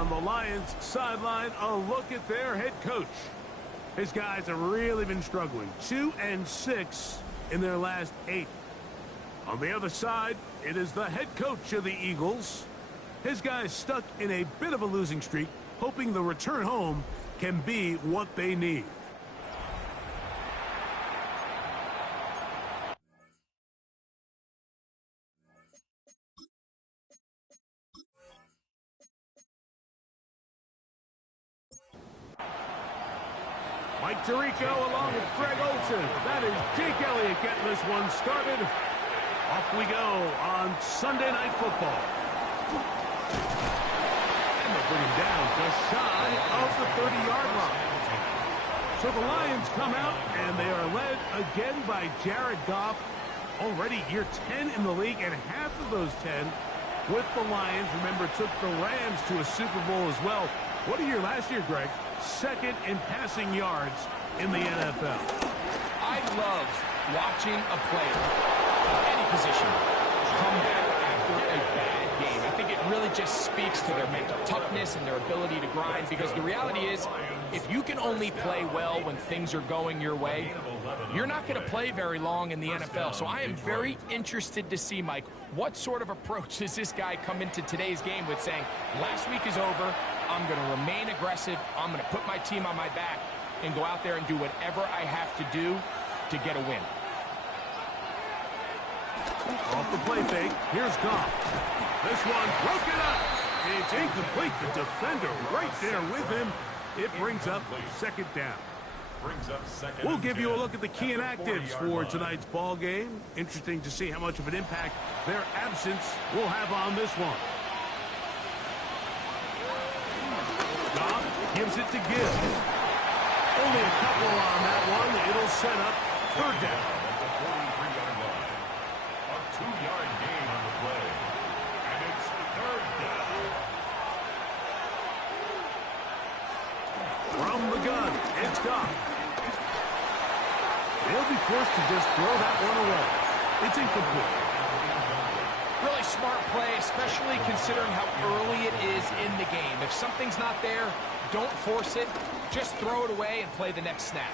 On the Lions sideline, a look at their head coach. His guys have really been struggling. 2-6 in their last 8. On the other side, it is the head coach of the Eagles. His guys stuck in a bit of a losing streak, hoping the return home can be what they need. Mike Tirico along with Greg Olsen. That is Jake Elliott getting this one started. Off we go on Sunday Night Football. And they'll bring him down just shy of the 30-yard line. So the Lions come out, and they are led again by Jared Goff. Already year 10 in the league, and half of those 10 with the Lions. Remember, took the Rams to a Super Bowl as well. What a year last year, Greg. Second in passing yards in the NFL. I love watching a player of any position come back after a bad game. I think it really just speaks to their mental toughness and their ability to grind, because the reality is, if you can only play well when things are going your way, you're not going to play very long in the NFL. So I am very interested to see, Mike, what sort of approach does this guy come into today's game with, saying, last week is over, I'm going to remain aggressive, I'm going to put my team on my back and go out there and do whatever I have to do to get a win. Off the play fake, here's Goff. This one broken up. It's incomplete. The defender right there with him. It brings up second down. We'll give you a look at the key inactives for tonight's ball game. Interesting to see how much of an impact their absence will have on this one. Goff gives it to Gibbs. Only a couple on that one. It'll set up third down. A 2-yard gain on the play. And it's third down. From the gun, it's Goff. They'll be forced to just throw that one away. It's incomplete. Really smart play, especially considering how early it is in the game. If something's not there, don't force it. Just throw it away and play the next snap.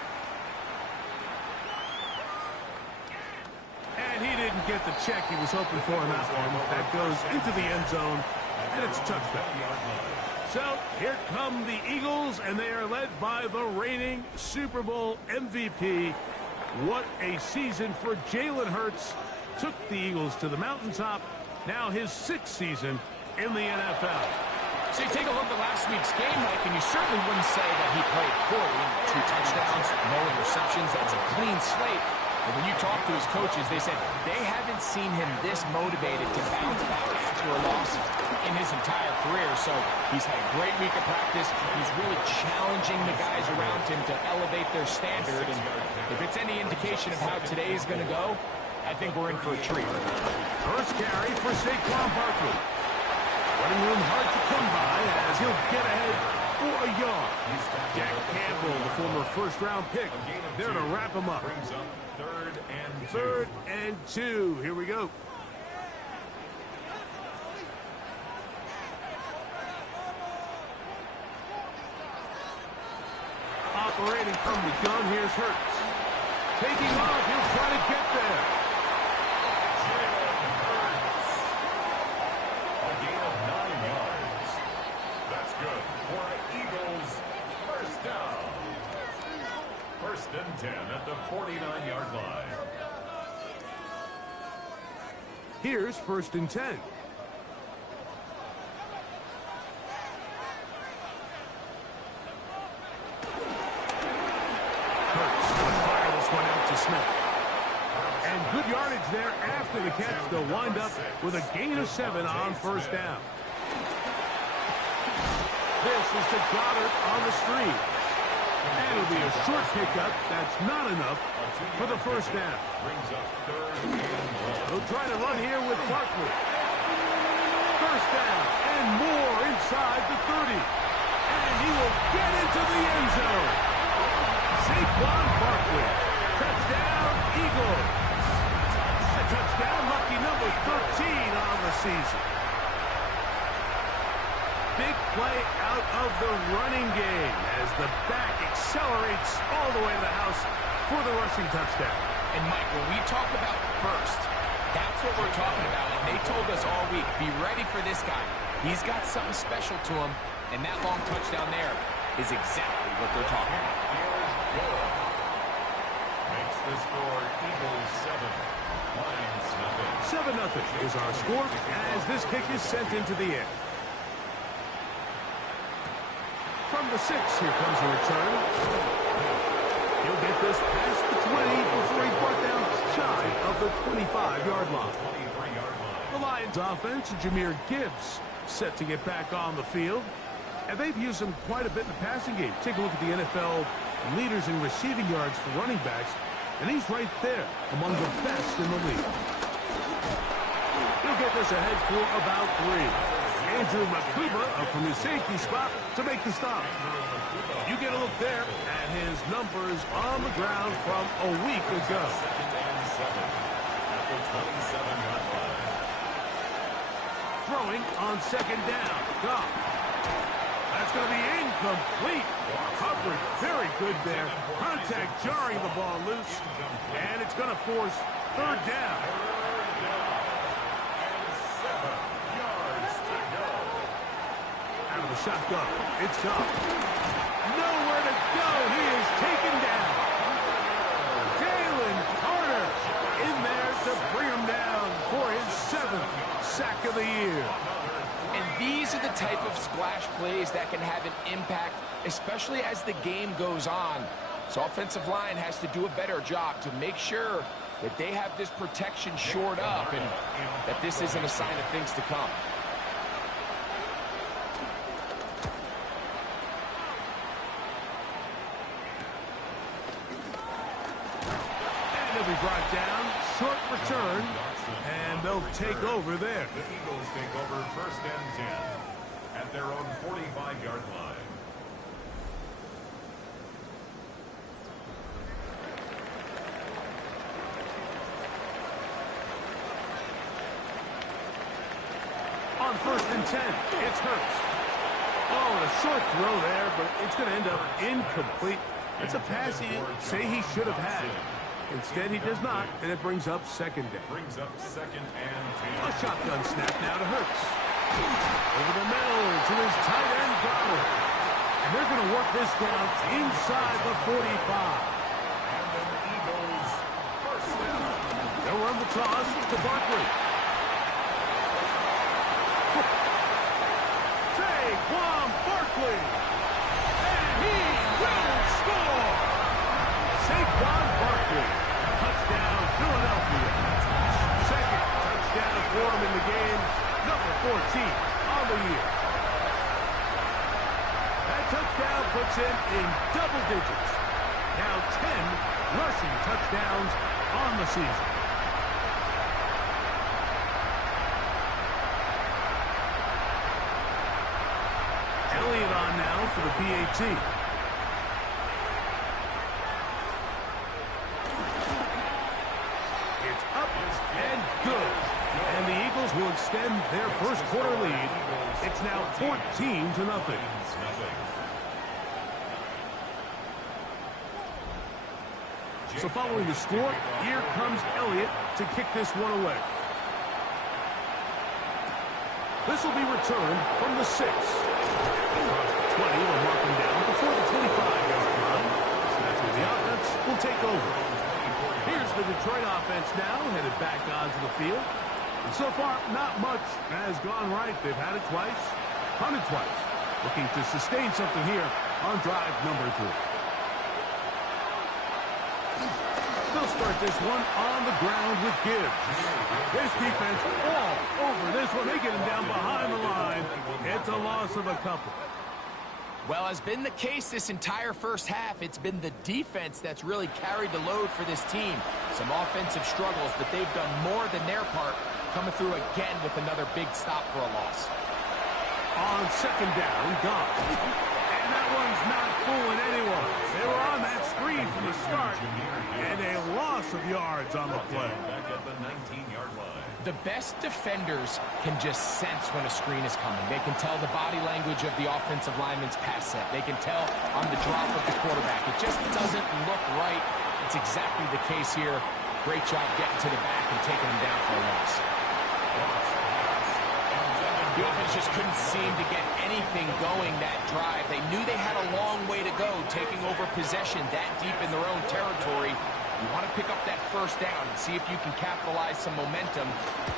And he didn't get the check he was hoping for in that one. That goes into the end zone, and it's a touchdown. So here come the Eagles, and they are led by the reigning Super Bowl MVP. What a season for Jalen Hurts. Took the Eagles to the mountaintop. Now his 6th season in the NFL. So you take a look at last week's game, Mike, and you certainly wouldn't say that he played poorly. 2 touchdowns, no interceptions. That's a clean slate. But when you talk to his coaches, they said they haven't seen him this motivated to bounce back after a loss in his entire career. So he's had a great week of practice. He's really challenging the guys around him to elevate their standard. And if it's any indication of how today is going to go, I think we're in for a treat. First carry for Saquon Barkley. Running room hard to come by as he'll get ahead for a yard. Jack Campbell, the former first-round pick, there to wrap him up. Third and 2. Here we go. Operating from the gun, here's Hurts. Taking off, he'll try to get there. A gain of 9 yards. That's good for Eagles first down. 1st and 10 at the 49-yard line. Here's 1st and 10. Hurts will fire this one out to Smith. And good yardage there after the catch. They'll wind up with a gain of 7 on 1st down. This is to Goddard on the screen. And it'll be a short pickup. That's not enough for the 1st down. Brings up 3rd and 1. They'll try to run here with Barkley. 1st down and more inside the 30. And he will get into the end zone. Saquon Barkley. Touchdown, Eagles. A touchdown, lucky number 13 on the season. big play out of the running game as the back accelerates all the way to the house for the rushing touchdown. And Mike, when we talk about burst, that's what we're talking about. And they told us all week, be ready for this guy. He's got something special to him, and that long touchdown there is exactly what they're talking about. Makes the score Eagles 7, Lions nothing. 7-0 is our score as this kick is sent into the air. From the 6, here comes a return. He'll get this past the 20 before he's brought down shy of the 25-yard line. The Lions offense, Jahmyr Gibbs, set to get back on the field. And they've used him quite a bit in the passing game. Take a look at the NFL leaders in receiving yards for running backs, and he's right there among the best in the league. He'll get this ahead for about 3. Andrew Makuba up from his safety spot to make the stop. You get a look there at his numbers on the ground from a week ago. Throwing on second down. Goff. That's going to be incomplete. Coverage very good there. Contact jarring the ball loose. And it's going to force third down. Out of the shotgun. It's Goff. Nowhere to go. He is taken down. Jalen Carter in there to bring him down for his 7th sack of the year. And these are the type of splash plays that can have an impact, especially as the game goes on. So offensive line has to do a better job to make sure that they have this protection shored up and that this isn't a sign of things to come. And they'll be brought down. Short return. And they'll take over there. The Eagles take over 1st and 10 at their own 45-yard line. On 1st and 10, it's Hurts. Oh, and a short throw there, but it's going to end up incomplete. It's a pass he say he should have had. Instead, he does not, and it brings up second down. Brings up 2nd and 10. A shotgun snap now to Hurts. Over the middle to his tight end, Goddard. And they're going to work this down inside the 45. And then the Eagles 1st down. They'll run the toss to Barkley. Saquon Barkley. And he will score. Saquon Barkley. Touchdown, Philadelphia. 2nd touchdown for him in the game. Number 14 on the year. That touchdown puts him in double digits. Now 10 rushing touchdowns on the season. Elliott on now for the PAT. It's up and good. And the Eagles will extend their first quarter lead. It's now 14-0. So following the score, here comes Elliott to kick this one away. This will be returned from the 6. Across the 20, will mark him down before the 25-yard line. So that's where the offense will take over. Here's the Detroit offense now, headed back onto the field. And so far, not much has gone right. They've had it twice, punted twice. Looking to sustain something here on drive number 3. They'll start this one on the ground with Gibbs. This defense all over this one. They get him down behind the line. It's a loss of a couple. Well, as been the case this entire first half, it's been the defense that's really carried the load for this team. Some offensive struggles, but they've done more than their part, coming through again with another big stop for a loss. On second down, Goff. And that one's not fooling anyone. They were on that screen from the start, and a loss of yards on the play. Back at the 19-yard line. The best defenders can just sense when a screen is coming. They can tell the body language of the offensive lineman's pass set. They can tell on the drop of the quarterback. It just doesn't look right. It's exactly the case here. Great job getting to the back and taking him down for a loss. The offense just couldn't seem to get anything going that drive. They knew they had a long way to go, taking over possession that deep in their own territory. You want to pick up that first down and see if you can capitalize some momentum.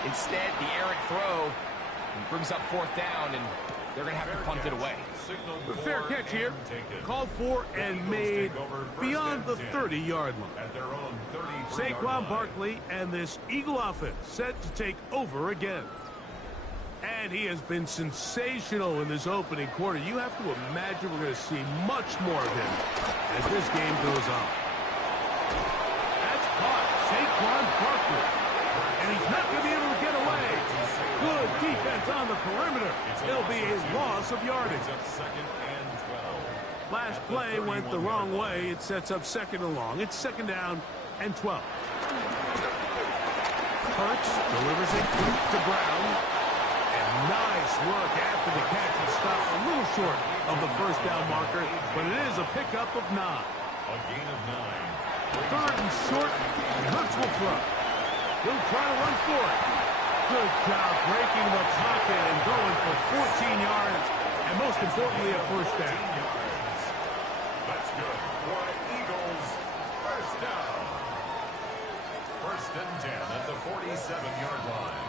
Instead, the errant throw brings up fourth down, and they're going to have to punt it away. The fair catch here, called for and made beyond the 30-yard line. Saquon Barkley and this Eagle offense set to take over again. And he has been sensational in this opening quarter. You have to imagine we're going to see much more of him as this game goes on. That's caught Saquon Barkley. And he's not going to be able to get away. Good defense on the perimeter. It'll be a loss of yardage. Last play went the wrong way. It sets up second and long. It's second down and 12. Hurts delivers it to Brown. Nice work after the catch and stop. A little short of the first down marker, but it is a pickup of 9. A gain of 9. Third and short, and Hurts will throw. He'll try to run for it. Good job breaking the pocket and going for 14 yards, and most importantly, a first down. That's good. For Eagles, first down. First and 10 at the 47-yard line.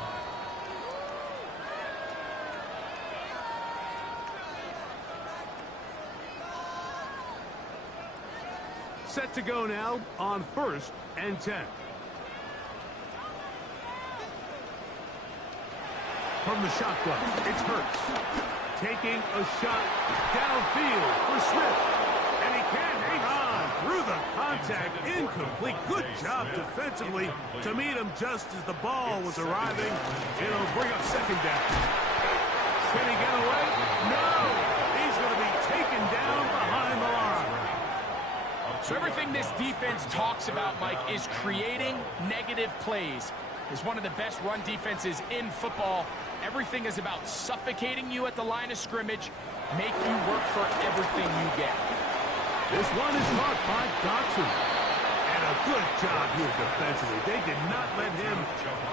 Set to go now on first and 10. From the shotgun, it's Hurts. Taking a shot downfield for Smith. And he can't hang on through the contact. Incomplete. Good job defensively to meet him just as the ball was arriving. It'll bring up second down. Can he get away? No! He's going to be taken down behind the line. So everything this defense talks about, Mike, is creating negative plays. It's one of the best run defenses in football. Everything is about suffocating you at the line of scrimmage, make you work for everything you get. This one is caught by Dotson. And a good job here defensively. They did not let him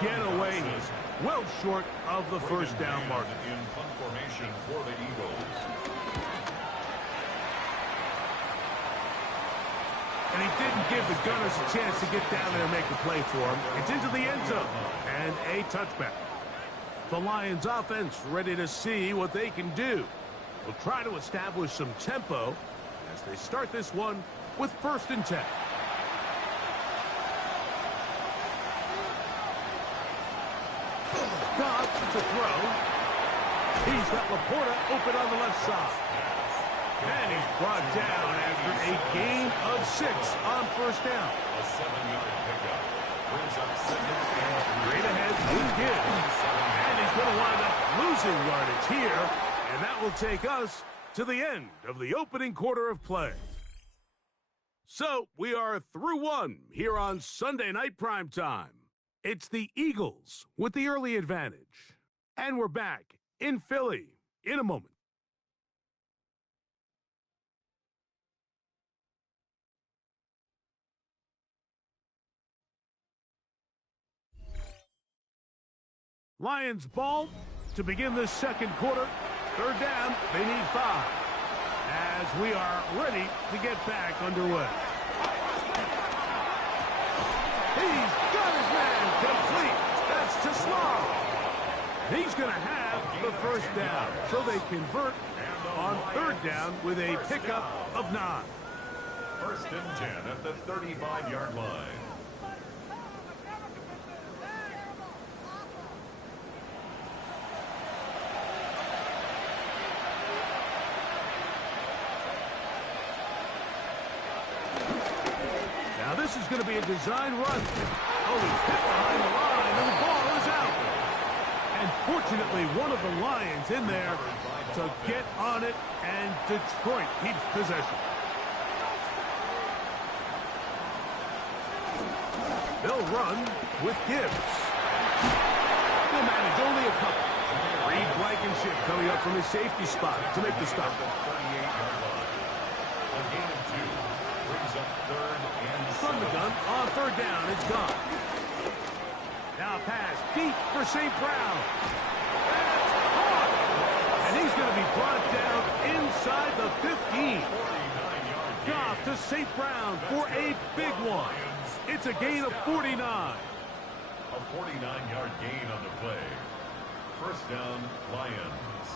get away. He's well short of the first down mark. In punt formation for the Eagles. And he didn't give the Gunners a chance to get down there and make a play for him. It's into the end zone and a touchback. The Lions offense ready to see what they can do. They'll try to establish some tempo as they start this one with first and 10. Goff to throw. He's got Laporta open on the left side. And he's brought down after a gain of 6 on first down. A 7-yard pickup. Brings up second and 3. Straight ahead, Luke Gibbs. And he's going to wind up losing yardage here. And that will take us to the end of the opening quarter of play. So we are through one here on Sunday Night Primetime. It's the Eagles with the early advantage. And we're back in Philly in a moment. Lions ball to begin this second quarter. Third down, they need 5. As we are ready to get back underway. He's got his man complete. That's to Small. He's going to have the first down. So they convert on third down with a pickup of 9. First and 10 at the 35-yard line. This is going to be a design run. Oh, he's hit behind the line, and the ball is out. And fortunately, one of the Lions in there to get on it, and Detroit keeps possession. They'll run with Gibbs. He'll manage only a couple. Reed Blankenship coming up from his safety spot to make the stop. 38-yard line. A gain of 2 brings up 3rd and 7. From the gun on 3rd down, it's gone. Now pass deep for St. Brown. That's caught. And he's going to be brought down inside the 15. Goff to St. Brown for a big one. It's a gain of 49. A 49-yard gain on the play. 1st down, Lions.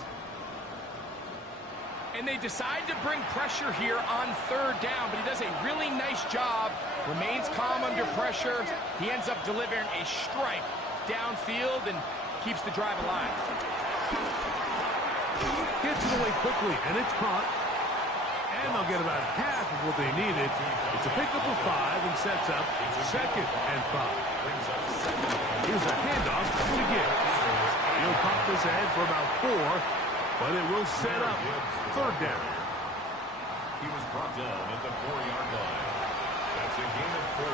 And they decide to bring pressure here on 3rd down, but he does a really nice job. Remains calm under pressure. He ends up delivering a strike downfield and keeps the drive alive. Gets it away quickly, and it's caught. And they'll get about half of what they needed. It's a pickup of 5 and sets up 2nd and 5. Here's a handoff to Gibbs. He'll pop this ahead for about 4, but it will set up 3rd down. He was brought down at the 4-yard line. That's a gain of 4.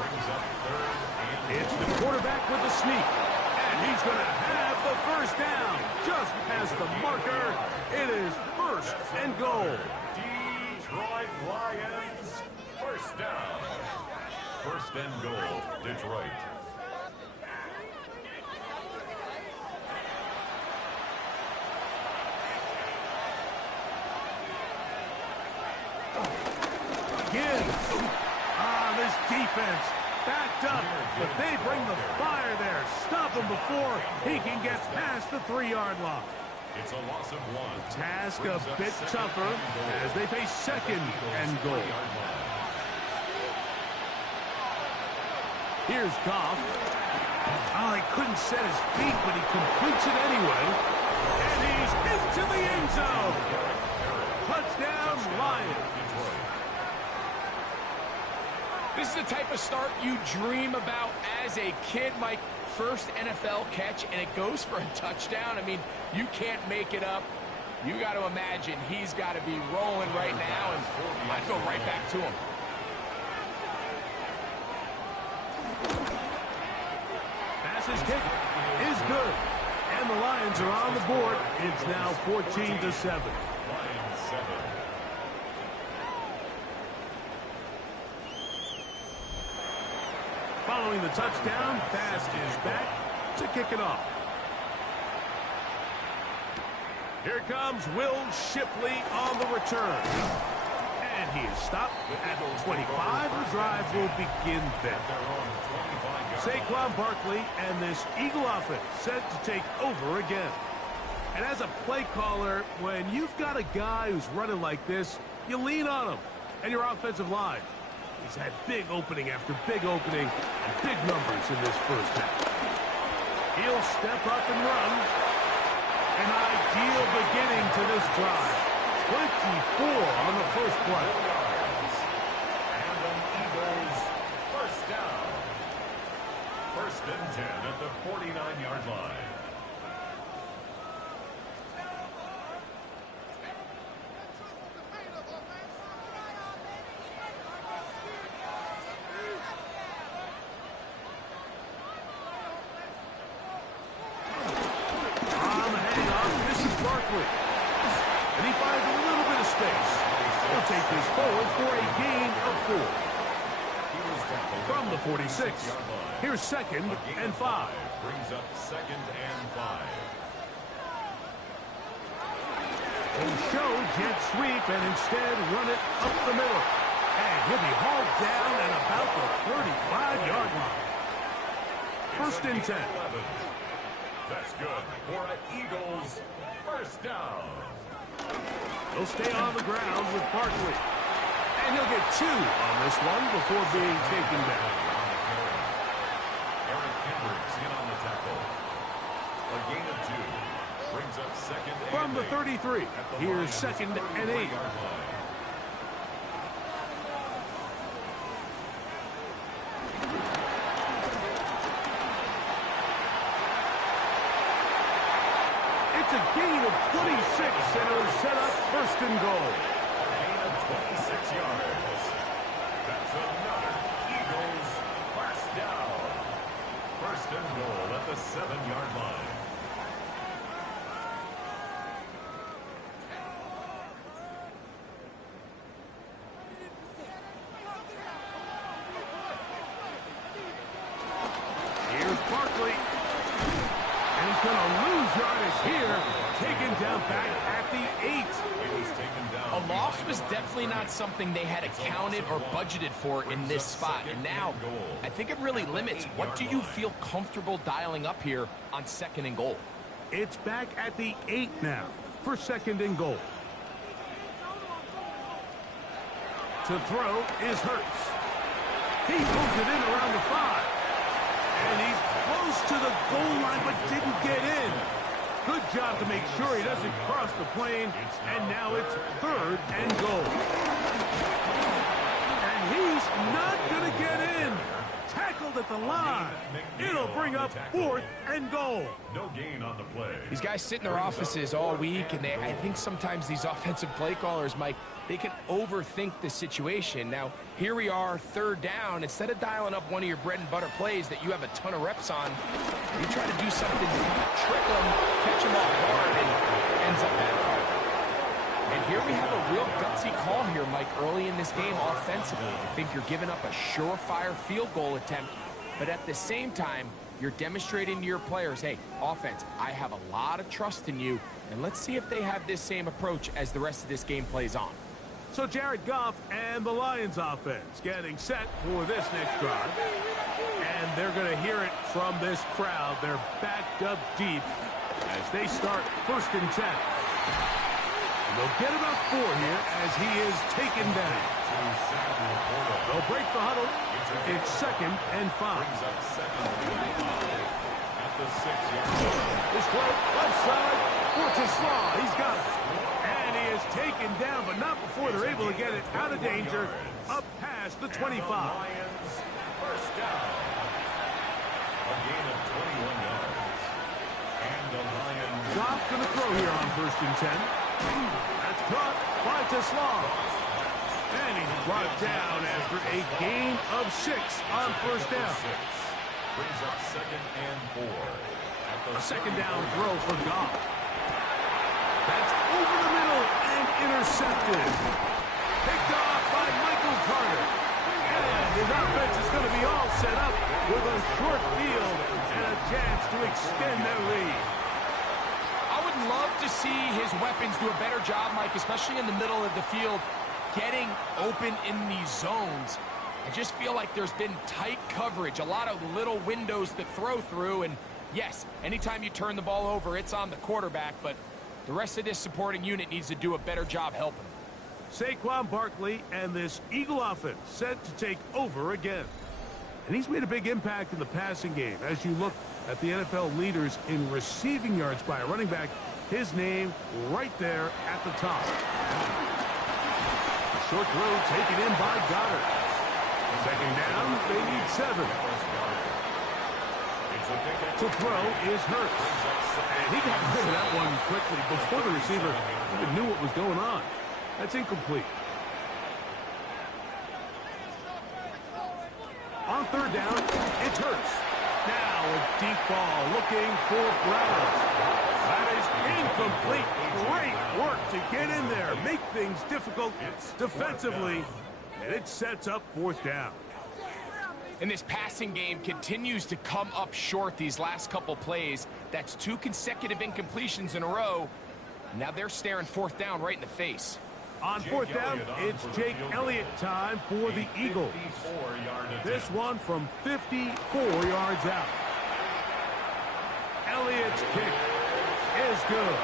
Brings up 3rd and 4. It's the quarterback with the sneak. And he's going to have the 1st down. Just past the marker. It is 1st and goal. Detroit Lions, 1st down. 1st and goal, Detroit. This defense backed up, but they bring the fire there. Stop him before he can get past the 3-yard line. It's a loss of 1. Task a bit tougher as they face 2nd and goal. Here's Goff. Oh, he couldn't set his feet, but he completes it anyway. And he's into the end zone. Touchdown, Lions. This is the type of start you dream about as a kid, Mike. First NFL catch, and it goes for a touchdown. I mean, you can't make it up. You got to imagine he's got to be rolling right now, and I'd go right back to him. Pass is kicked is good. And the Lions are on the board. It's now 14-7. Lions 7. Following the touchdown, pass is back to kick it off. Here comes Will Shipley on the return. And he is stopped at 25. The drive will begin then. Saquon Barkley and this Eagle offense set to take over again. And as a play caller, when you've got a guy who's running like this, you lean on him and your offensive line. He's had big opening after big opening and big numbers in this 1st half. He'll step up and run. An ideal beginning to this drive. 24 on the 1st play. And an Eagles 1st down. 1st and 10 at the 49-yard line. And he finds a little bit of space. He'll take this forward for a gain of 4. From the 46, here's 2nd and 5. Brings up 2nd and 5. He'll show jet sweep and instead run it up the middle. And he'll be hauled down at about the 35-yard line. 1st and 10. That's good for an Eagles 1st down. He'll stay on the ground with Barkley. And he'll get 2 on this one before being taken down. Eric Hendricks in on the tackle. A gain of 2. Brings up 2nd and From the 8. 33, here's 2nd and 8. It's a gain of 26, and it'll set up 1st and goal. Gain of 26 yards. That's another Eagles 1st down. 1st and goal at the the 7-yard line. Here's Barkley. And he's going to lose yardage here. Taken down back at the 8. He was taken down. A loss was definitely not something they had accounted or budgeted for in this spot. And now, I think it really limits what do you feel comfortable dialing up here on 2nd and goal. It's back at the 8 now for 2nd and goal. To throw is Hurts. He pulls it in around the 5. And he's close to the goal line but didn't get in. Good job to make sure he doesn't cross the plane. And now it's 3rd and goal. And he's not going to get in. Tackled at the line. It'll bring up 4th and goal. No gain on the play. These guys sit in their offices all week, and I think sometimes these offensive play callers, Mike, they can overthink the situation. Now, here we are, 3rd down. Instead of dialing up one of your bread and butter plays that you have a ton of reps on, you try to do something to kind of trick them, catch them off guard, and ends up backfiring. And here we have a real gutsy call here, Mike, early in this game offensively. I think you're giving up a surefire field goal attempt, but at the same time, you're demonstrating to your players, hey, offense, I have a lot of trust in you, and let's see if they have this same approach as the rest of this game plays on. So Jared Goff and the Lions offense getting set for this next drive. And they're going to hear it from this crowd. They're backed up deep as they start 1st and 10. And they'll get about 4 here as he is taken down. They'll break the huddle. It's 2nd and 5. At the 6-yard line. This throw left side for Tesla. He's got it. And he is taken down, but not before they're able to get it out of danger up past the 25. Lions, 1st down. A gain of 21 yards. And the Lions. Goff going to throw here on 1st and 10. That's caught by Tesla. And he's brought down after a gain of 6 on 1st down. Brings up 2nd and 4. A 2nd down throw for Goff. That's over the middle and intercepted. Picked off by Michael Carter. And his offense is going to be all set up with a short field and a chance to extend their lead. I would love to see his weapons do a better job, Mike, especially in the middle of the field, getting open in these zones. I just feel like there's been tight coverage, a lot of little windows to throw through, and yes, anytime you turn the ball over, it's on the quarterback, but the rest of this supporting unit needs to do a better job helping. Saquon Barkley and this Eagle offense set to take over again. And he's made a big impact in the passing game. As you look at the NFL leaders in receiving yards by a running back, his name right there at the top. A short throw taken in by Goddard. 2nd down, they need 7. To throw is Hurts. And he got rid of that one quickly before the receiver even knew what was going on. That's incomplete. On 3rd down, it's Hurts. Now a deep ball looking for Brown. That is incomplete. Great work to get in there. Make things difficult defensively. And it sets up 4th down. And this passing game continues to come up short these last couple plays. That's 2 consecutive incompletions in a row. Now they're staring 4th down right in the face. On 4th down, it's Jake Elliott time for the Eagles. This one from 54 yards out. Elliott's kick is good.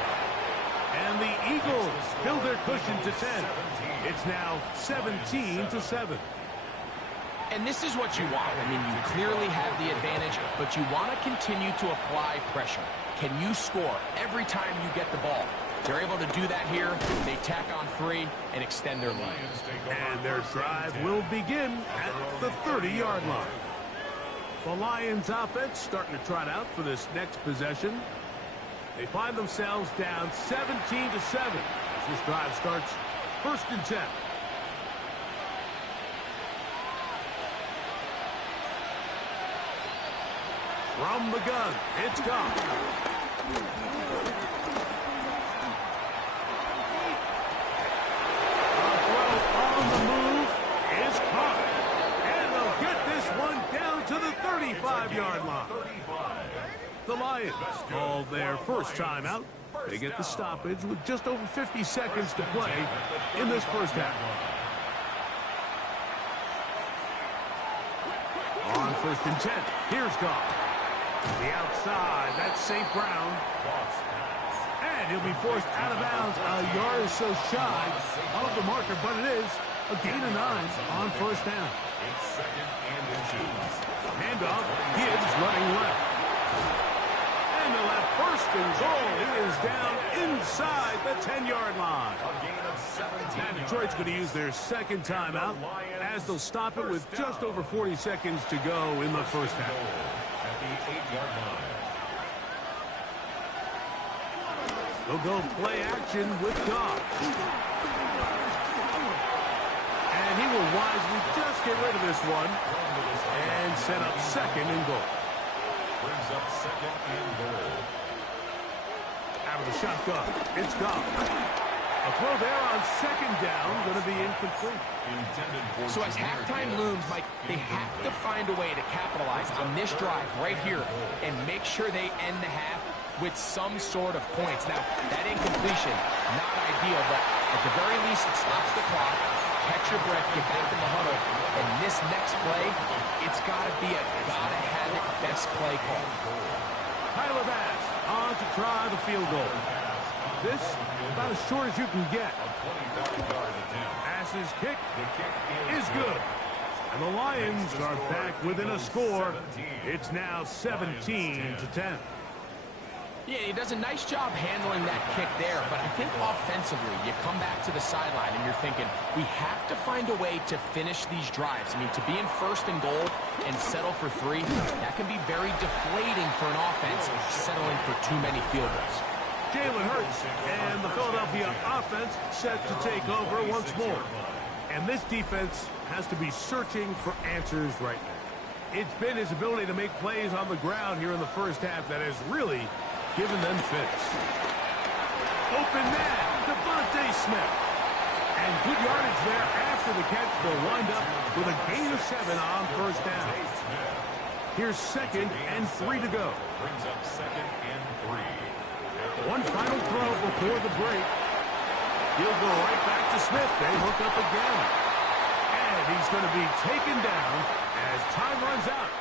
And the Eagles build their cushion to 10. It's now 17-7. And this is what you want. I mean, you clearly have the advantage, but you want to continue to apply pressure. Can you score every time you get the ball? They're able to do that here. They tack on 3 and extend their lead. And their drive will begin at the 30-yard line. The Lions offense starting to trot out for this next possession. They find themselves down 17-7 as this drive starts 1st and 10. From the gun, it's gone. The throw on the move is caught. And they'll get this one down to the 35-yard line. The Lions called their first timeout. They get the stoppage with just over 50 seconds to play in this first half. On 1st and 10, here's Goff. The outside, that's St. Brown. And he'll be forced out of bounds a yard or so shy of the marker, but it is a gain of 9 on 1st down. It's 2nd and inches. Handoff, Gibbs running left. And they'll have 1st and goal. He is down inside the 10-yard line. A gain of 17. And Detroit's going to use their second timeout as they'll stop it with just over 40 seconds to go in the first half. At the 8-yard line. They'll go play action with Goff. And he will wisely just get rid of this one and set up 2nd and goal. Brings up 2nd and goal. Out of the shotgun, it's Goff. A throw there on 2nd down, going to be incomplete. So as halftime looms, Mike, they have to find a way to capitalize on this drive right here and make sure they end the half with some sort of points. Now, that incompletion, not ideal, but at the very least, it stops the clock. Catch your breath, get back in the huddle, and this next play, it's got to be a gotta-have-it best play call. Tyler Bass on to try the field goal. This about as short as you can get. Bass's kick is good. And the Lions are back within a score. It's now 17-10. Yeah, he does a nice job handling that kick there, but I think offensively, you come back to the sideline and you're thinking, we have to find a way to finish these drives. I mean, to be in 1st and goal and settle for 3, that can be very deflating for an offense settling for too many field goals. Jalen Hurts and the Philadelphia offense set to take over once more. And this defense has to be searching for answers right now. It's been his ability to make plays on the ground here in the first half that has really given them fits. Open man, Devontae Smith. And good yardage there after the catch. They'll wind up with a gain of 7 on 1st down. Here's 2nd and 3 to go. Brings up 2nd and 3. One final throw before the break. He'll go right back to Smith. They hook up again. And he's going to be taken down as time runs out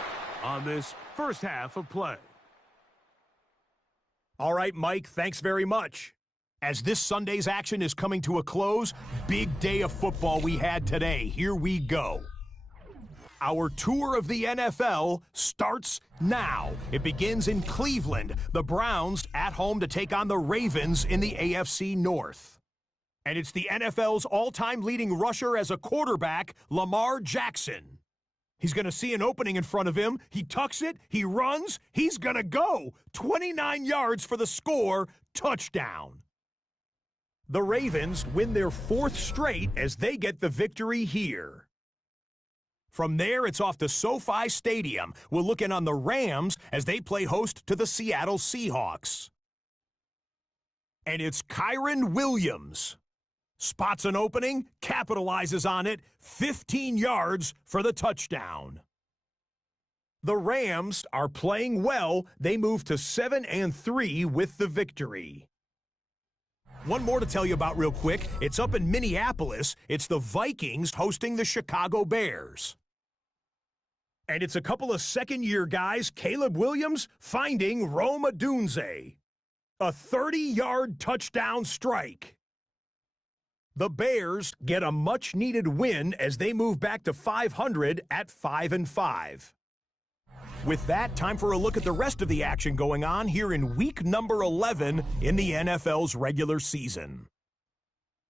on this first half of play. All right, Mike, thanks very much. As this Sunday's action is coming to a close, big day of football we had today. Here we go. Our tour of the NFL starts now. It begins in Cleveland. The Browns at home to take on the Ravens in the AFC North. And it's the NFL's all-time leading rusher as a quarterback, Lamar Jackson. He's going to see an opening in front of him. He tucks it. He runs. He's going to go. 29 yards for the score. Touchdown. The Ravens win their 4th straight as they get the victory here. From there, it's off to SoFi Stadium. We'll look in on the Rams as they play host to the Seattle Seahawks. And it's Kyron Williams. Spots an opening, capitalizes on it, 15 yards for the touchdown. The Rams are playing well. They move to 7-3 with the victory. One more to tell you about real quick. It's up in Minneapolis. It's the Vikings hosting the Chicago Bears. And it's a couple of second-year guys, Caleb Williams finding Rome Odunze. A 30-yard touchdown strike. The Bears get a much-needed win as they move back to 500 at 5-5. With that, time for a look at the rest of the action going on here in week number 11 in the NFL's regular season.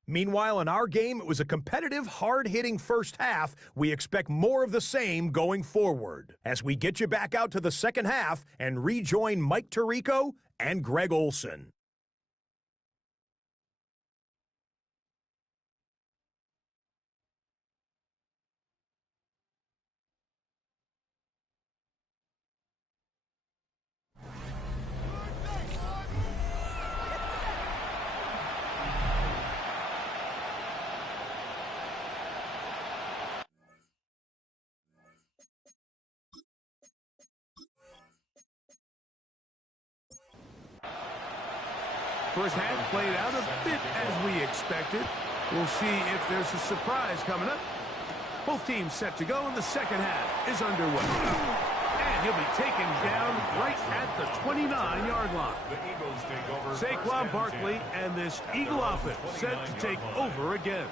Meanwhile, in our game, it was a competitive, hard-hitting first half. We expect more of the same going forward as we get you back out to the second half and rejoin Mike Tirico and Greg Olson. First half played out a bit as we expected. We'll see if there's a surprise coming up. Both teams set to go, and the second half is underway. And he'll be taken down right at the 29-yard line. The Eagles take over. Saquon Barkley and this Eagle offense set to take over again.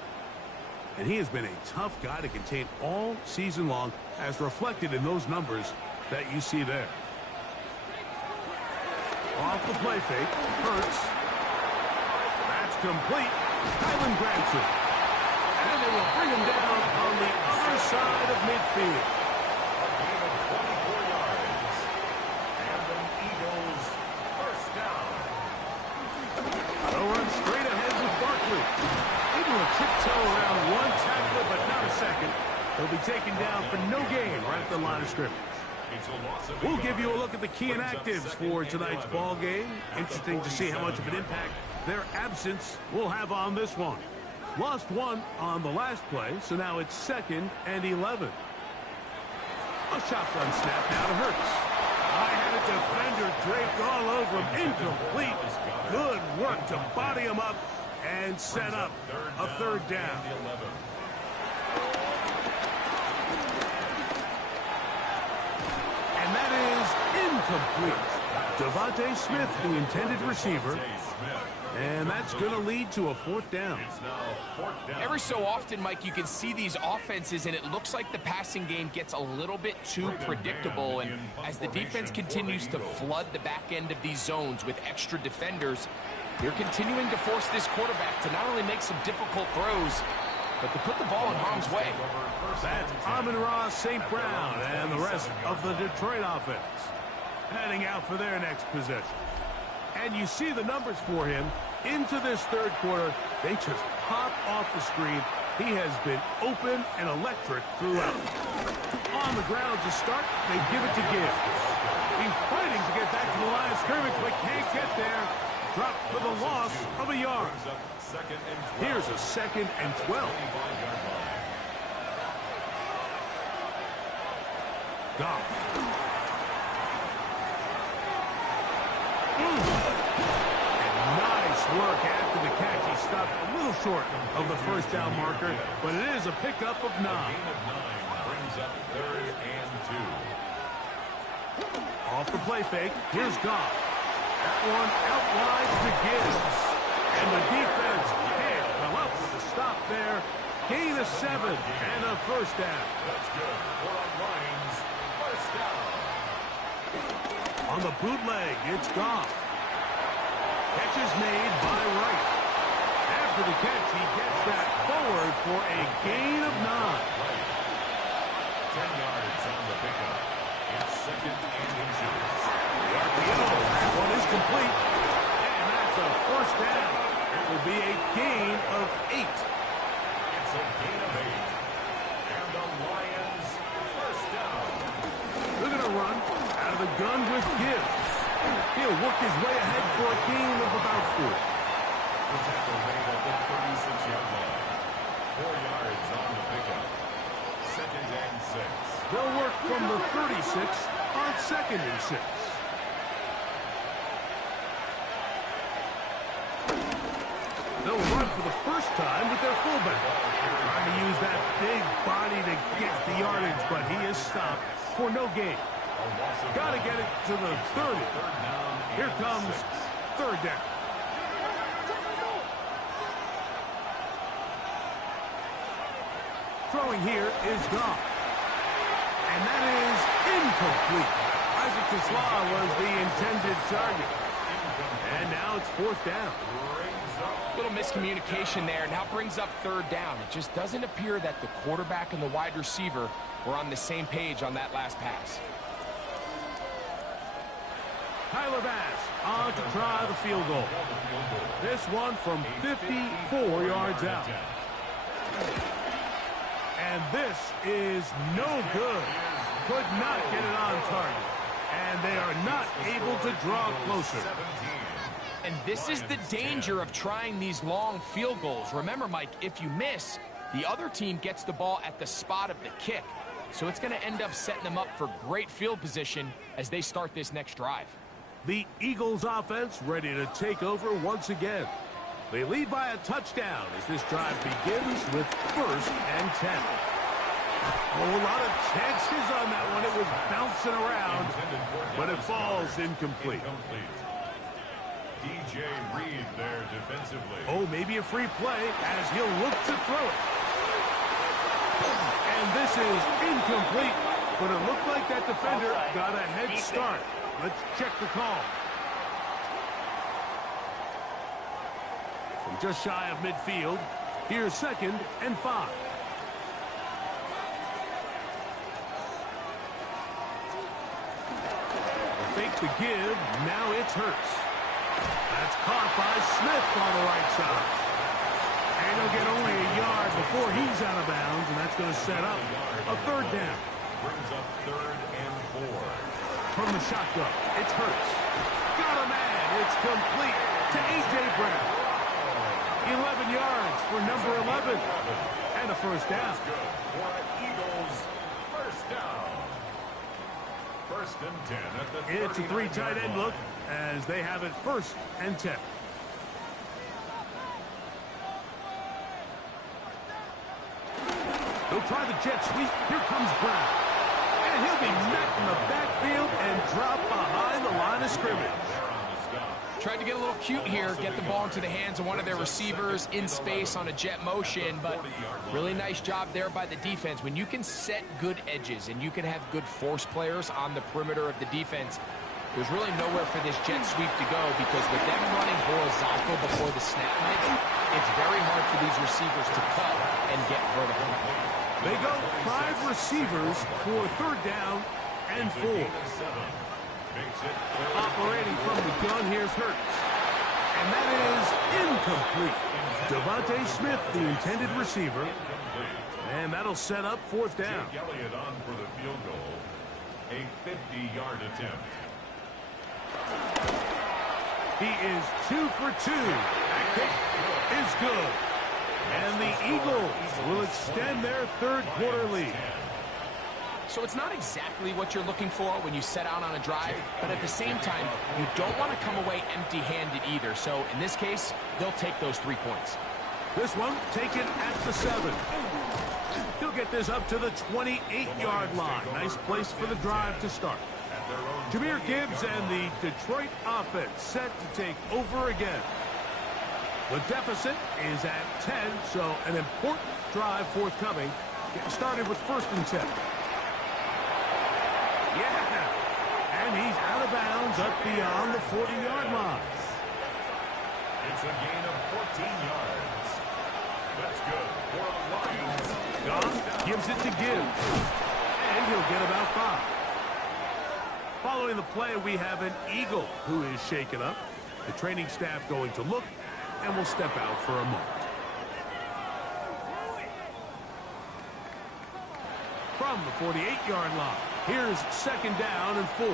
And he has been a tough guy to contain all season long, as reflected in those numbers that you see there. Off the play fake, Hurts. That's complete. Kylan grabs it. And they will bring him down on the other side of midfield. A gain of 24 yards. And the Eagles first down. They'll run straight ahead with Barkley. Able to tiptoe around one tackler, but not a second. He'll be taken down for no gain right at the line of scrimmage. It's a loss of We'll give you a look at the key inactives for tonight's ball game. Interesting to see how much of an impact their absence will have on this one. Lost one on the last play, so now it's 2nd and 11. A shotgun snap now to Hurts. I had a defender draped all over him. Incomplete. Good work to body him up and set up a third down. And that is incomplete. Devontae Smith, the intended receiver. And that's going to lead to a 4th down. Every so often, Mike, you can see these offenses, and it looks like the passing game gets a little bit too predictable. And as the defense continues to flood the back end of these zones with extra defenders, they're continuing to force this quarterback to not only make some difficult throws, but to put the ball in harm's way. That's Amon-Ra St. Brown and the rest of the Detroit offense heading out for their next possession. And you see the numbers for him into this third quarter. They just pop off the screen. He has been open and electric throughout. On the ground to start, they give it to Gibbs. He's fighting to get back to the line of scrimmage, but can't get there. Dropped for the loss of a yard. Here's a 2nd and 12. Goff. And nice work after the catch. He stopped a little short of the first down marker, but it is a pickup of 9. Brings up 3rd and 2. Off the play fake, here's Goff. That one out wide to Gibbs. And the defense can't come up with a stop there. Gain of 7 and a first down. That's good for the Lions. First down. On the bootleg, it's Goff. Catch is made by Wright. After the catch, he gets that forward for a gain of 9. 10 yards on the pickup. It's 2nd and inches. The RPO, that one is complete. And that's a first down. It will be a gain of 8. It's a gain of 8. And the Lions first down. They're going to run out of the gun with Gibbs. He'll work his way ahead for a gain of about 4. The tackle made at the 36-yard line. 4 yards on the pickup. 2nd and 6. They'll work from the 36 on 2nd and 6. They'll run for the first time with their fullback. Trying to use that big body to get the yardage, but he is stopped for no gain. Got to get it to the 30. Here comes 3rd down. Throwing here is Goff. And that is incomplete. Isaac Tesla was the intended target. And now it's 4th down. Little miscommunication there. Now brings up 3rd down. It just doesn't appear that the quarterback and the wide receiver were on the same page on that last pass. Tyler Bass on to try the field goal. This one from 54 yards out. And this is no good. Could not get it on target. And they are not able to draw closer. And this is the danger of trying these long field goals. Remember, Mike, if you miss, the other team gets the ball at the spot of the kick. So it's going to end up setting them up for great field position as they start this next drive. The Eagles offense ready to take over once again. They lead by a touchdown as this drive begins with 1st and 10. Oh, a lot of chances on that one. It was bouncing around, but it falls incomplete. DJ Reed there defensively. Oh, maybe a free play as he'll look to throw it. And this is incomplete, but it looked like that defender got a head start. Let's check the call. From just shy of midfield, here's 2nd and 5. Fake the give, now it's Hurts. That's caught by Smith on the right side. And he'll get only a yard before he's out of bounds, and that's going to set up a 3rd down. Brings up 3rd and 4. From the shotgun, it's Hurts. Got a man, it's complete to A.J. Brown. 11 yards for number 11. And a 1st down. Good for Eagles. 1st down. 1st and 10 at the It's a 3 tight end look as they have it 1st and 10. They'll try the jet sweep. Here comes Brown. And he'll be met in the backfield and dropped behind the line of scrimmage. Tried to get a little cute here, get the ball into the hands of one of their receivers in space on a jet motion, but really nice job there by the defense. When you can set good edges and you can have good force players on the perimeter of the defense, there's really nowhere for this jet sweep to go because with them running horizontal before the snap match, it's very hard for these receivers to cut and get vertical. They go 5 receivers for 3rd down and 4. Operating from the gun, here's Hurts. And that is incomplete. Devontae Smith, the intended receiver. And that'll set up 4th down. Jake Elliott on for the field goal. A 50-yard attempt. He is 2 for 2. That kick is good. And the Eagles will extend their 3rd quarter lead. So it's not exactly what you're looking for when you set out on a drive, but at the same time, you don't want to come away empty-handed either. So in this case, they'll take those 3 points. This one taken at the 7. He'll get this up to the 28-yard line. Nice place for the drive to start. Jahmyr Gibbs and the Detroit offense set to take over again. The deficit is at 10, so an important drive forthcoming. Getting started with 1st and 10. Yeah, and he's out of bounds up beyond the 40-yard line. It's a gain of 14 yards. That's good for the Lions. Goff gives it to Gibbs, and he'll get about 5. Following the play, we have an Eagle who is shaken up. The training staff going to look, and will step out for a moment. From the 48-yard line, here's 2nd down and 4.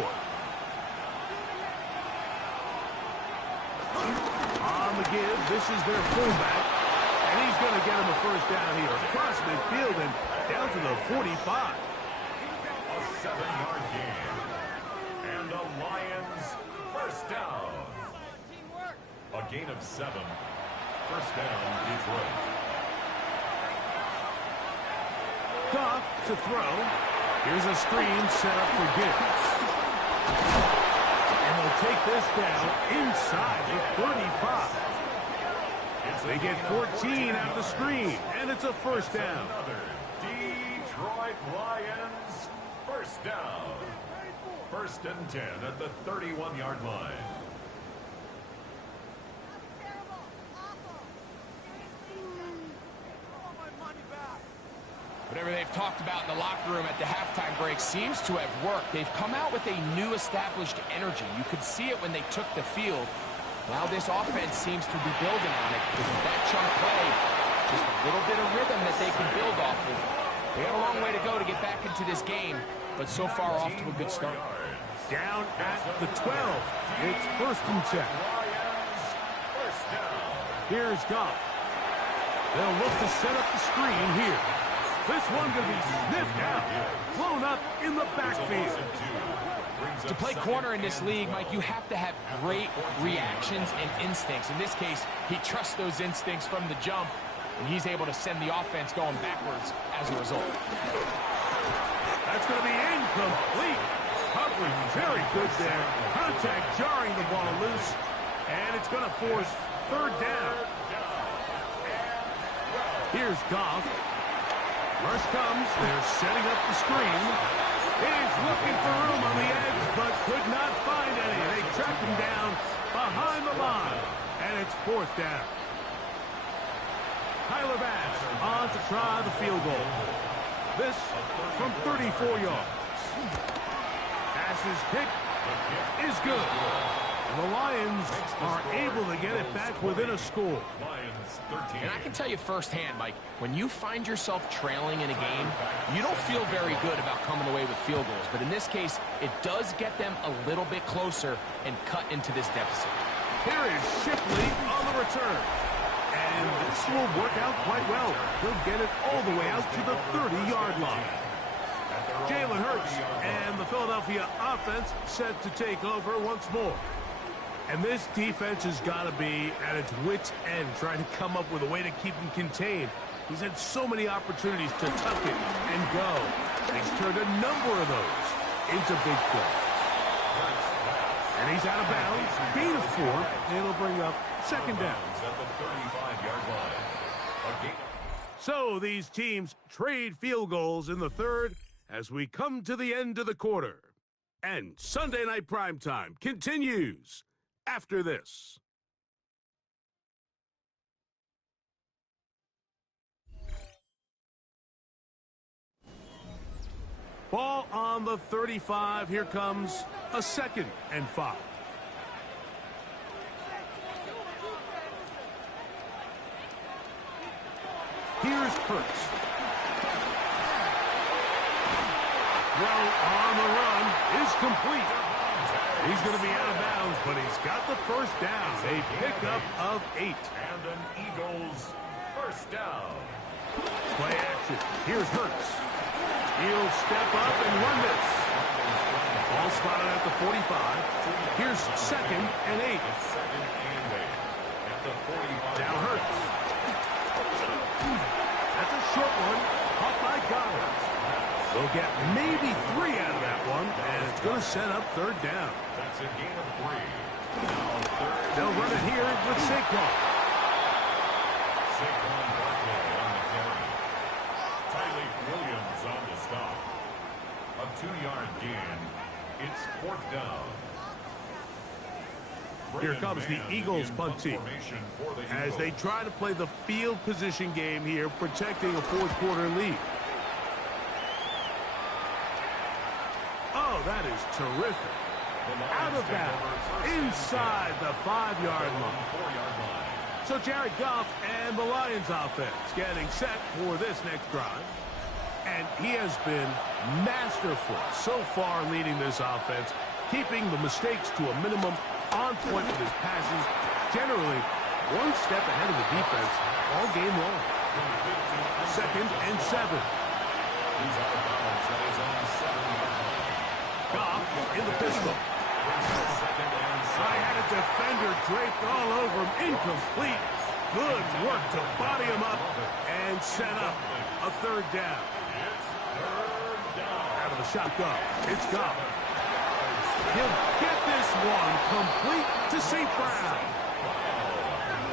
On the give, this is their fullback, and he's going to get him a 1st down here across midfield and down to the 45. A 7-yard gain. And the Lions 1st down. A gain of 7. 1st down, Detroit. Goff to throw. Here's a screen set up for Gibbs. And they'll take this down inside the 35. They get 14 out of the screen, and it's a 1st down. Another Detroit Lions 1st down. 1st and 10 at the 31-yard line. Whatever they've talked about in the locker room at the halftime break seems to have worked. They've come out with a new established energy. You could see it when they took the field. Now this offense seems to be building on it because with that chunk play, just a little bit of rhythm that they can build off of. They have a long way to go to get back into this game, but so far off to a good start. Down at the 12. It's 1st and 10. Here's Goff. They'll look to set up the screen here. This one going to be sniffed out, blown up in the backfield. To play corner in this league, Mike, you have to have great reactions and instincts. In this case, he trusts those instincts from the jump, and he's able to send the offense going backwards as a result. That's going to be incomplete. Coverage very good there. Contact jarring the ball loose, and it's going to force third down. Here's Goff. Rush comes. They're setting up the screen. He's looking for room on the edge, but could not find any. They track him down behind the line, and it's fourth down. Tyler Bass on to try the field goal. This from 34 yards. Pass is kicked is good. The Lions are able to get it back within a score. And I can tell you firsthand, Mike, when you find yourself trailing in a game, you don't feel very good about coming away with field goals. But in this case, it does get them a little bit closer and cut into this deficit. Here is Shipley on the return. And this will work out quite well. He'll get it all the way out to the 30-yard line. Jalen Hurts and the Philadelphia offense set to take over once more. And this defense has got to be at its wits' end, trying to come up with a way to keep him contained. He's had so many opportunities to tuck it and go. And he's turned a number of those into big plays. And he's out of bounds. Gain of 4. It'll bring up second down. So these teams trade field goals in the third as we come to the end of the quarter. And Sunday Night Primetime continues after this. Ball on the 35. Here comes a 2nd and 5. Here's Hurts. Throw on the run is complete. He's going to be out of bounds, but he's got the first down. A pickup of 8. And an Eagles first down. Play action. Here's Hurts. He'll step up and run this. Ball spotted at the 45. Here's 2nd and 8. Now Hurts. That's a short one. Caught by Goddard. They'll get maybe 3 out of that one, and it's going to set up third down. That's a gain of 3. Now They'll run it here with Saquon. Saquon Barkley on the carry. Tyreek Williams on the stop. A 2-yard gain. It's 4th down. Here comes the Eagles punt team as they try to play the field position game here, protecting a fourth-quarter lead. Oh, that is terrific. Out of bounds, inside the 5-yard line. So Jared Goff and the Lions offense getting set for this next drive. And he has been masterful so far leading this offense, keeping the mistakes to a minimum, on point with his passes, generally one step ahead of the defense all game long. 2nd and 7. Goff in the pistol. I had a defender draped all over him. Incomplete. Good work to body him up and set up a third down. Out of the shotgun, it's Goff. He'll get this one complete to St. Brown.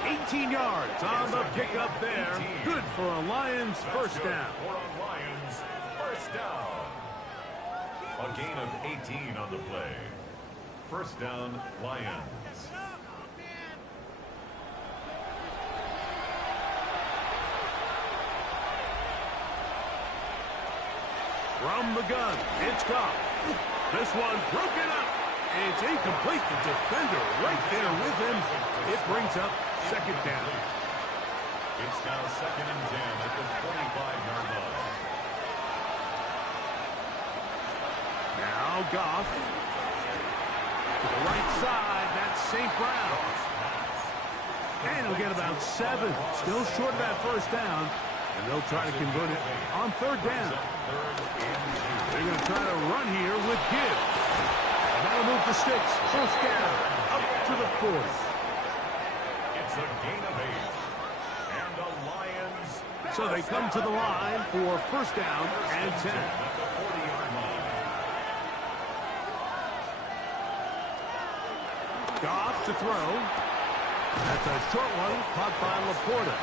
18 yards on the pickup there. Good for a Lions first down. A gain of 18 on the play. First down, Lions. From the gun, it's Goff. This one broken up. It's incomplete. The defender right there with him. It brings up second down. It's now 2nd and 10 at the 45-yard line. Now Goff to the right side. That's St. Brown. And he'll get about 7. Still short of that first down. And they'll try to convert it on third down. They're going to try to run here with Gibbs. And that'll move the sticks. First down, up to the 40. It's a gain of 8. And the Lions. So they come to the line for first down and 10. At the 40-yard line. Goff to throw. That's a short one, caught by Laporta.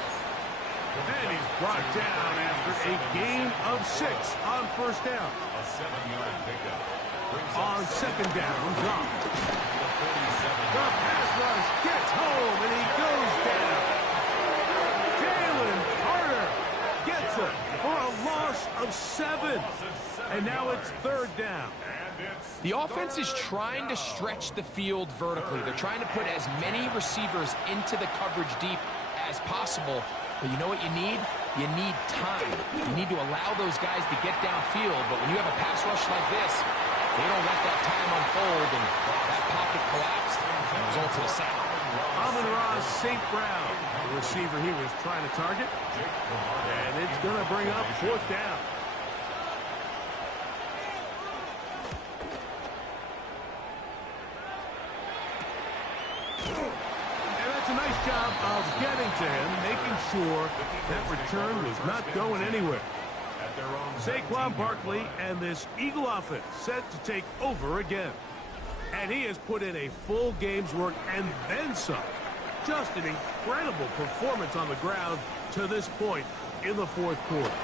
And he's brought down after a gain of 6 on first down. A 7-yard pickup. On second down, Goff. The 47. pass rush gets home, and he goes down. Jalen Carter gets it for a loss of 7. And now it's third down. The offense is trying to stretch the field vertically. They're trying to put as many receivers into the coverage deep as possible. But you know what you need? You need time. You need to allow those guys to get downfield. But when you have a pass rush like this, they don't let that time unfold, and that pocket collapsed and results in a sack. Amon-Ra St. Brown, the receiver he was trying to target. And it's going to bring up fourth down. A nice job of getting to him, making sure that return was not going anywhere. Saquon Barkley and this Eagle offense set to take over again. And he has put in a full game's work and then some. Just an incredible performance on the ground to this point in the fourth quarter.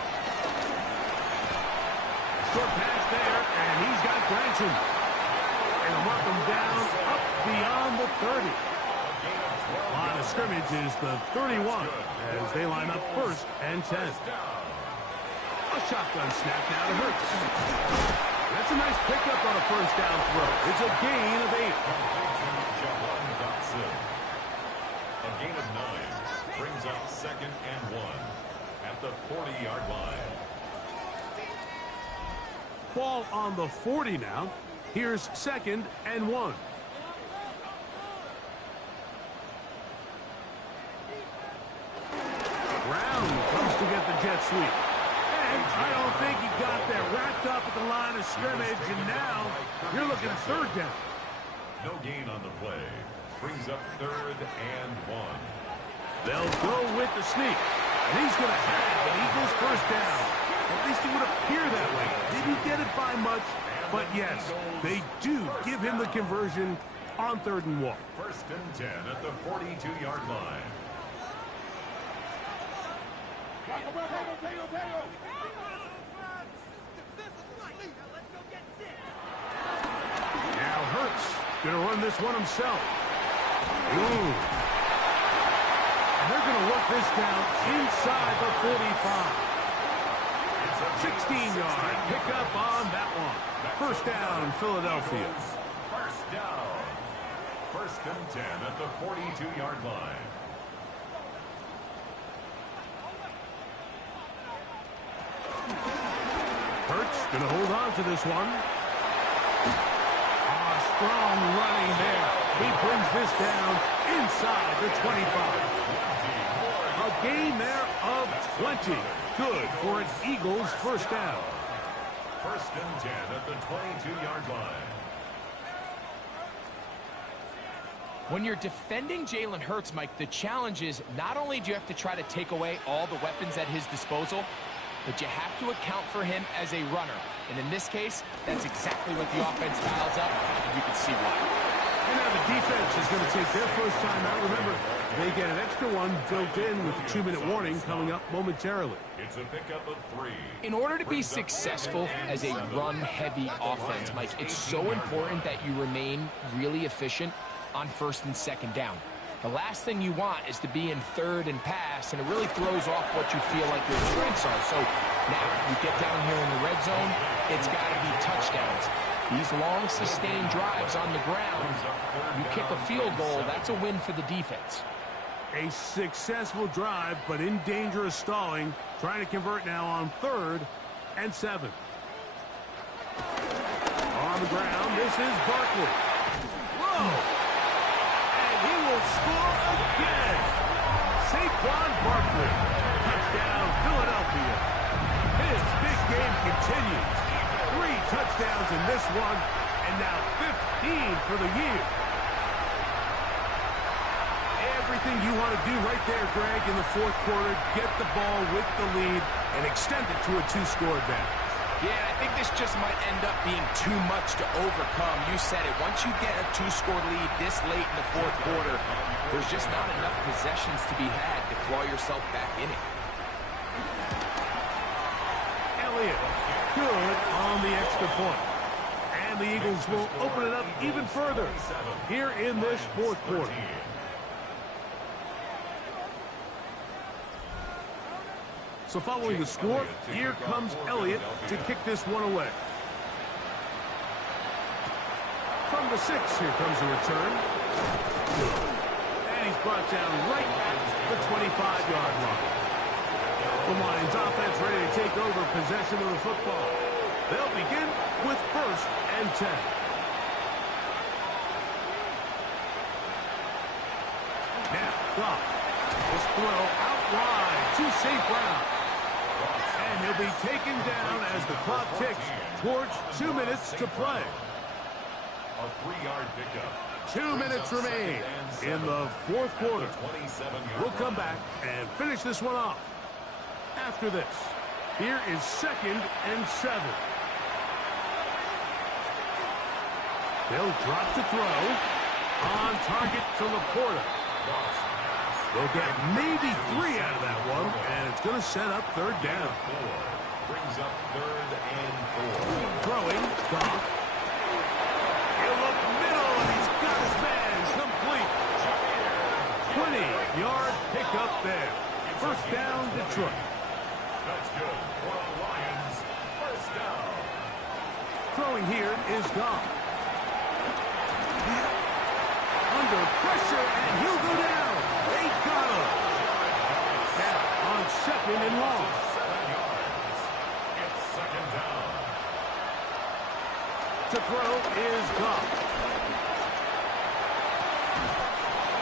Short pass there, and he's got Granson. And mark him down up beyond the 30. Line of scrimmage is the 31 as they line up first and 10. A shotgun snap now to Hurts. That's a nice pickup on a first down throw. It's a gain of 8. A gain of 9 brings up second and 1 at the 40-yard line. Ball on the 40 now. Here's second and 1. To get the jet sweep. And I don't think he got there. Wrapped up at the line of scrimmage, and now you're looking at third down. No gain on the play. Brings up third and 1. They'll go with the sneak. And he's going to have an Eagles first down. At least it would appear that way. Didn't get it by much, but yes, they do give him the conversion on third and 1. First and 10 at the 42-yard line. Now Hurts going to run this one himself. Ooh. And they're going to work this down inside the 45. 16-yard pickup on that one. First down, Philadelphia. First down. First and 10 at the 42-yard line. Hurts going to hold on to this one. Strong running there. He brings this down inside the 25. A gain there of 20. Good for an Eagles first down. First and 10 at the 22-yard line. When you're defending Jalen Hurts, Mike, the challenge is not only do you have to try to take away all the weapons at his disposal, but you have to account for him as a runner. And in this case, that's exactly what the offense dials up, and you can see why. And now the defense is going to take their first time out. Remember, they get an extra one built in with the 2-minute warning coming up momentarily. It's a pickup of 3. In order to be successful as a run-heavy offense, Mike, it's so important that you remain really efficient on first and second down. The last thing you want is to be in third and pass, and it really throws off what you feel like your strengths are. So now you get down here in the red zone, it's got to be touchdowns. These long, sustained drives on the ground, you kick a field goal, that's a win for the defense. A successful drive, but in danger of stalling. Trying to convert now on third and 7. On the ground, this is Barkley. Whoa! He will score again. Saquon Barkley. Touchdown, Philadelphia. His big game continues. 3 touchdowns in this one, and now 15 for the year. Everything you want to do right there, Greg, in the fourth quarter, get the ball with the lead and extend it to a 2-score advantage. Yeah, I think this just might end up being too much to overcome. You said it. Once you get a 2-score lead this late in the fourth quarter, there's just not enough possessions to be had to claw yourself back in it. Elliott, good on the extra point. And the Eagles will open it up even further here in this fourth quarter. So following the score, here comes Elliott to kick this one away. From the 6, here comes a return. And he's brought down right at the 25-yard line. The Lions offense ready to take over possession of the football. They'll begin with 1st and 10. Now, Goff. This throw out wide to St. Brown. And he'll be taken down as the clock ticks towards 2 minutes to play. A 3-yard pickup. 2 minutes remain in the fourth quarter. We'll come back and finish this one off. After this, here is 2nd and 7. They'll drop to throw. On target to Laporta. They'll get maybe 3 out of that one, and it's going to set up 3rd down. Brings up 3rd and 4. Throwing, Goff. He'll look middle, and he's got his man complete. 20-yard pickup there. 1st down, Detroit. That's good for the Lions. 1st down. Throwing here is Goff. Under pressure, and he'll go down. They got him. Now on 2nd and long. 7 yards. It's 2nd down. To throw is Goff.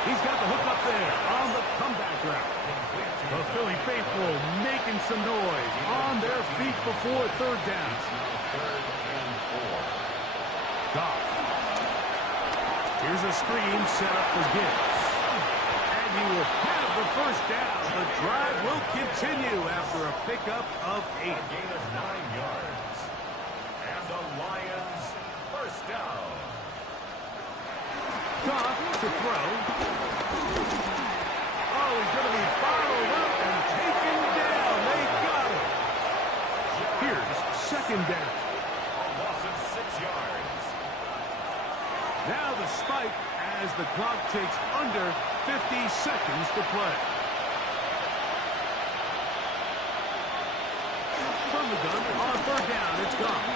He's got the hook up there on the comeback route. The Philly faithful making some noise on their feet before 3rd down. 3rd and 4. Goff. Here's a screen set up for Gibbs. And he will have the 1st down. The drive will continue after a pickup of 8. A gain of 9 yards. And the Lions 1st down. Goff to throw. Oh, he's going to be bottled up and taken down. They got him. Here's 2nd down. A loss of 6 yards. Now the spike as the clock takes under 50 seconds to play. From the gun, on 3rd down, it's gone.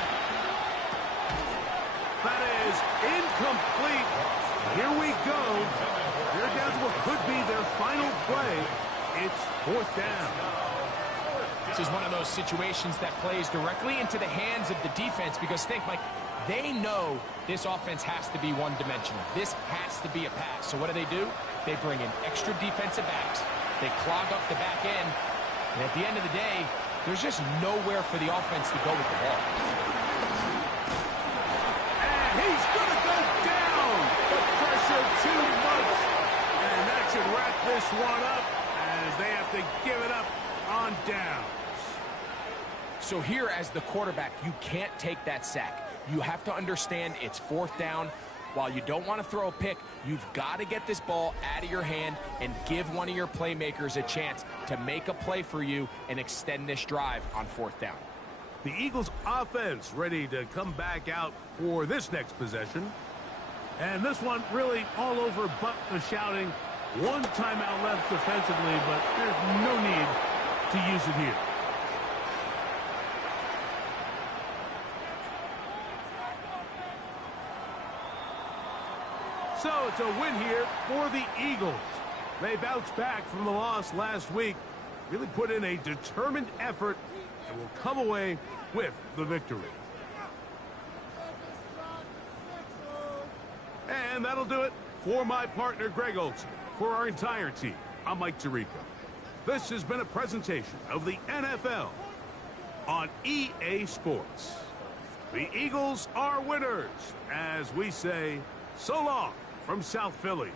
That is incomplete. Here we go. They're down to what could be their final play. It's 4th down. This is one of those situations that plays directly into the hands of the defense because think, Mike, they know this offense has to be one-dimensional. This has to be a pass. So what do? They bring in extra defensive backs. They clog up the back end. And at the end of the day, there's just nowhere for the offense to go with the ball. And he's going to go down. The pressure too much. And that should wrap this one up as they have to give it up on downs. So here as the quarterback, you can't take that sack. You have to understand it's 4th down. While you don't want to throw a pick, you've got to get this ball out of your hand and give one of your playmakers a chance to make a play for you and extend this drive on 4th down. The Eagles offense ready to come back out for this next possession. And this one really all over but the shouting. 1 timeout left defensively, but there's no need to use it here. So it's a win here for the Eagles. They bounced back from the loss last week, really put in a determined effort, and will come away with the victory. And that'll do it for my partner, Greg Olson. For our entire team, I'm Mike Tirico. This has been a presentation of the NFL on EA Sports. The Eagles are winners, as we say, so long from South Philly.